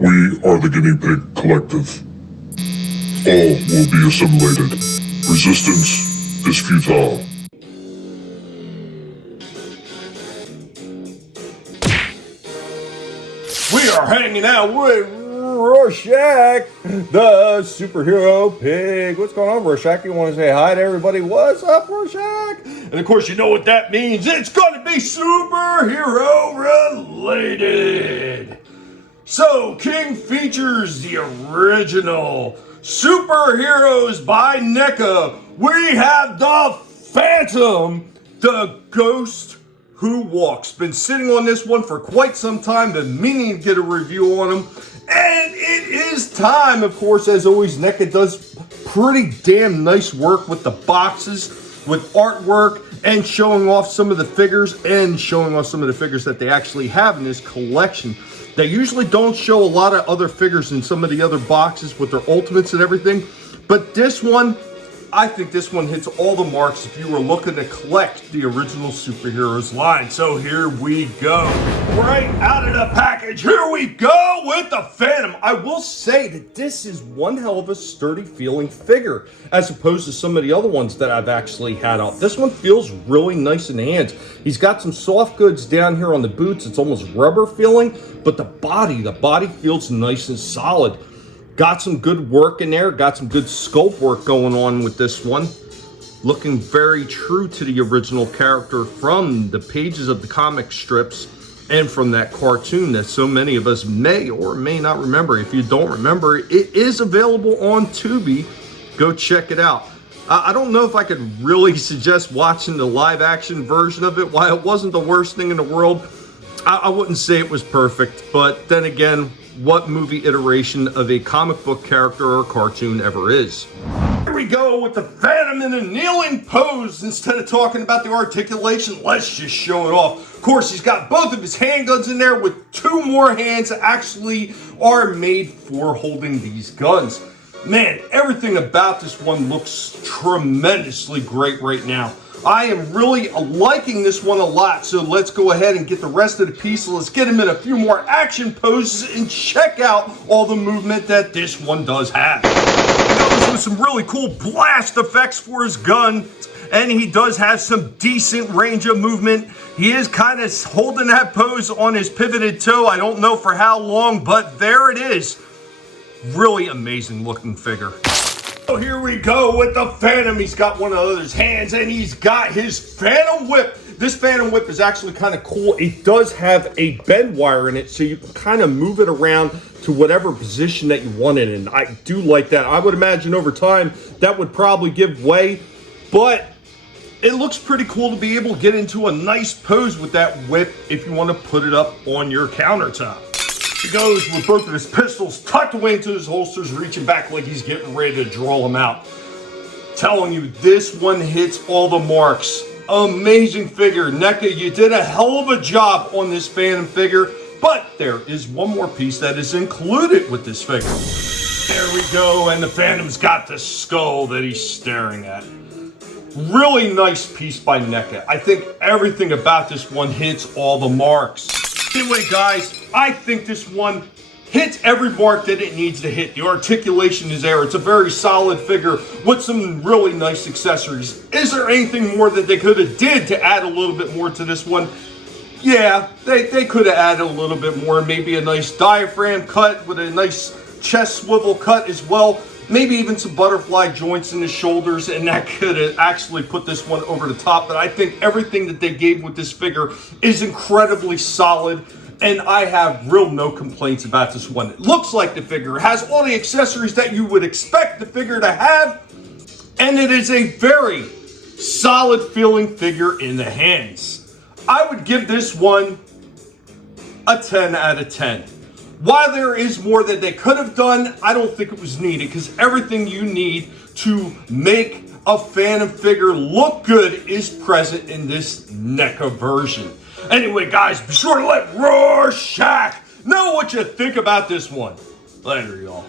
We are the Guinea Pig Collective. All will be assimilated. Resistance is futile. We are hanging out with Rorschach, the superhero pig. What's going on, Rorschach? You want to say hi to everybody? What's up, Rorschach? And of course, you know what that means. It's going to be superhero related. So, King features the original superheroes by Neca. We have the Phantom, the ghost who walks. Been sitting on this one for quite some time, been meaning to get a review on him. And it is time, of course, as always, Neca does pretty damn nice work with the boxes, with artwork, and showing off some of the figures, and showing off some of the figures that they actually have in this collection. They usually don't show a lot of other figures in some of the other boxes with their ultimates and everything. But this one, I think this one hits all the marks if you were looking to collect the original superheroes line. So here we go. Right out of the package, here we go with the Phantom. I will say that this is one hell of a sturdy feeling figure as opposed to some of the other ones that I've actually had out. This one feels really nice in the hands. He's got some soft goods down here on the boots. It's almost rubber feeling, but the body feels nice and solid. Got some good work in there. Got some good sculpt work going on with this one. Looking very true to the original character from the pages of the comic strips and from that cartoon that so many of us may or may not remember. If you don't remember, it is available on Tubi. Go check it out. I don't know if I could really suggest watching the live action version of it. While it wasn't the worst thing in the world, I wouldn't say it was perfect. But then again, what movie iteration of a comic book character or cartoon ever is? Here we go with the Phantom in a kneeling pose. Instead of talking about the articulation, let's just show it off. Of course, he's got both of his handguns in there with two more hands that actually are made for holding these guns. Man, everything about this one looks tremendously great right now. I am really liking this one a lot, so let's go ahead and get the rest of the piece. Let's get him in a few more action poses and check out all the movement that this one does have. He goes with some really cool blast effects for his gun, and he does have some decent range of movement. He is kind of holding that pose on his pivoted toe. I don't know for how long, but there it is. Really amazing looking figure. So here we go with the Phantom. He's got one of his hands and he's got his Phantom Whip. This Phantom Whip is actually kind of cool. It does have a bend wire in it, so you can kind of move it around to whatever position that you want it in. I do like that. I would imagine over time that would probably give way, but it looks pretty cool to be able to get into a nice pose with that whip if you want to put it up on your countertop. He goes with both of his pistols tucked away into his holsters, reaching back like he's getting ready to draw them out. Telling you, this one hits all the marks. Amazing figure. Neca, you did a hell of a job on this Phantom figure, but there is one more piece that is included with this figure. There we go, and the Phantom's got the skull that he's staring at. Really nice piece by Neca. I think everything about this one hits all the marks. Anyway, guys, I think this one hits every mark that it needs to hit. The articulation is there. It's a very solid figure with some really nice accessories. Is there anything more that they could have did to add a little bit more to this one? Yeah, they could have added a little bit more. Maybe a nice diaphragm cut with a nice chest swivel cut as well. Maybe even some butterfly joints in the shoulders, and that could have actually put this one over the top. But I think everything that they gave with this figure is incredibly solid, and I have real no complaints about this one. It looks like the figure has all the accessories that you would expect the figure to have, and it is a very solid feeling figure in the hands. I would give this one a 10 out of 10. While there is more that they could have done, I don't think it was needed, because everything you need to make a Phantom figure look good is present in this Neca version. Anyway, guys, be sure to let Rorschach know what you think about this one. Later, y'all.